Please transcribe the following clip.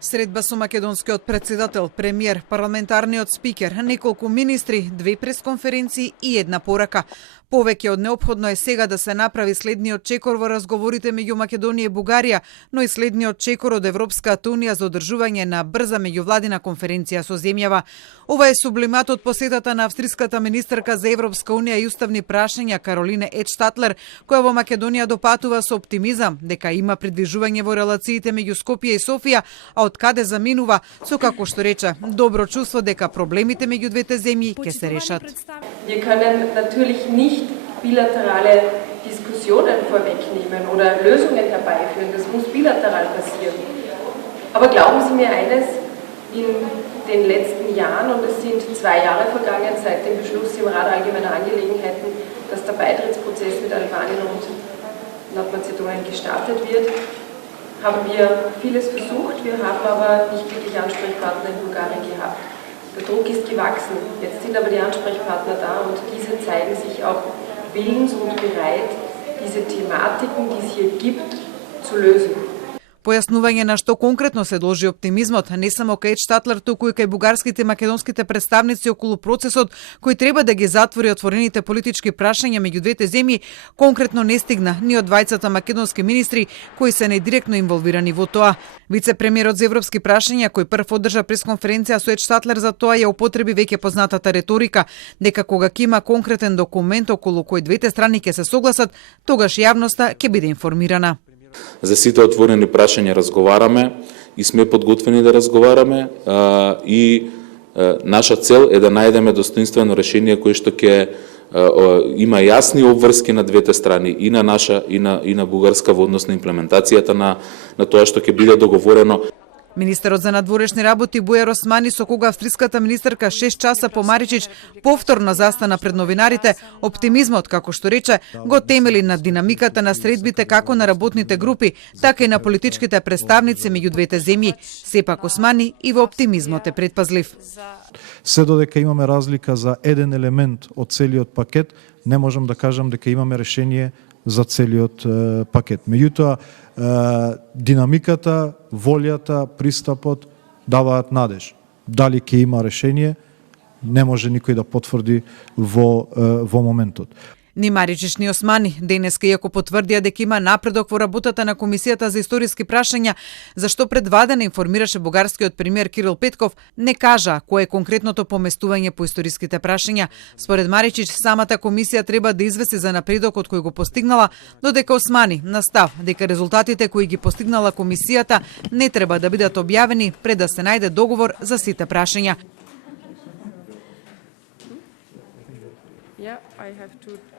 Средба со македонскиот претседател, премиер, парламентарниот спикер, неколку министри, 2 пресконференции и 1 порака. Повеќе од неопходно е сега да се направи следниот чекор во разговорите меѓу Македонија и Бугарија, но и следниот чекор од Европската унија за одржување на брза меѓувладина конференција со земјава. Ова е сублимат од посетата на австриската министерка за Европска унија и уставни прашања Каролине Едштатлер, која во Македонија допатува со оптимизам дека има придвижување во релациите меѓу Скопје и Софија, а од каде заминува со, како што рече, добро чувство дека проблемите меѓу двете земји ќе се решат. Wir können natürlich nicht bilaterale Diskussionen vorwegnehmen oder Lösungen herbeiführen. Das muss bilateral passieren. Aber glauben Sie mir eines, in den letzten Jahren, und es sind 2 Jahre vergangen seit dem Beschluss im Rat Allgemeiner Angelegenheiten, dass der Beitrittsprozess mit Albanien und Nordmazedonien gestartet wird, haben wir vieles versucht. Wir haben aber nicht wirklich Ansprechpartner in Bulgarien gehabt. Der Druck ist gewachsen. Jetzt sind aber die Ansprechpartner da und diese zeigen sich auch willens und bereit, diese Thematiken, die es hier gibt, zu lösen. Појаснување на што конкретно се должи оптимизмот, не само кај Едштатлер, туку и кај бугарските и македонските представници околу процесот кој треба да ги затвори отворените политички прашања меѓу двете земји, конкретно не стигна ни од двајцата македонски министри кои се недиректно инволвирани во тоа. Вице-премиерот за европски прашања, кој прв одржа пресконференција со Едштатлер за тоа, ја употреби веќе познатата реторика дека кога ќе има конкретен документ околу кој двете страни ќе се согласат, тогаш јавноста ќе биде информирана. За сите отворени прашања разговараме и сме подготвени да разговараме и наша цел е да најдеме достоинствено решение кое што ќе има јасни обврски на двете страни, и на наша и на бугарска во однос на имплементацијата на тоа што ќе биде договорено. Министерот за надворешни работи Бујар Османи, со кога австриската министерка 6 часа по Маричич повторно застана пред новинарите, оптимизмот, како што рече, го темели на динамиката на средбите како на работните групи, така и на политичките представници меѓу двете земји. Сепак Османи и во оптимизмот е предпазлив. Се додека имаме разлика за еден елемент од целиот пакет, не можам да кажам дека имаме решение за целиот пакет. Меѓутоа, динамиката, волјата, пристапот даваат надеж. Дали ќе има решение, не може никој да потврди во моментот. Ни Маричич ни Османи денеска иако потврдија дека има напредок во работата на Комисијата за историски прашања, зашто предвадено информираше бугарскиот премиер Кирил Петков, не кажа кое е конкретното поместување по историските прашања. Според Маричич, самата комисија треба да извести за напредокот кој го постигнала, додека Османи настав дека резултатите кои ги постигнала комисијата не треба да бидат објавени пред да се најде договор за сите прашања.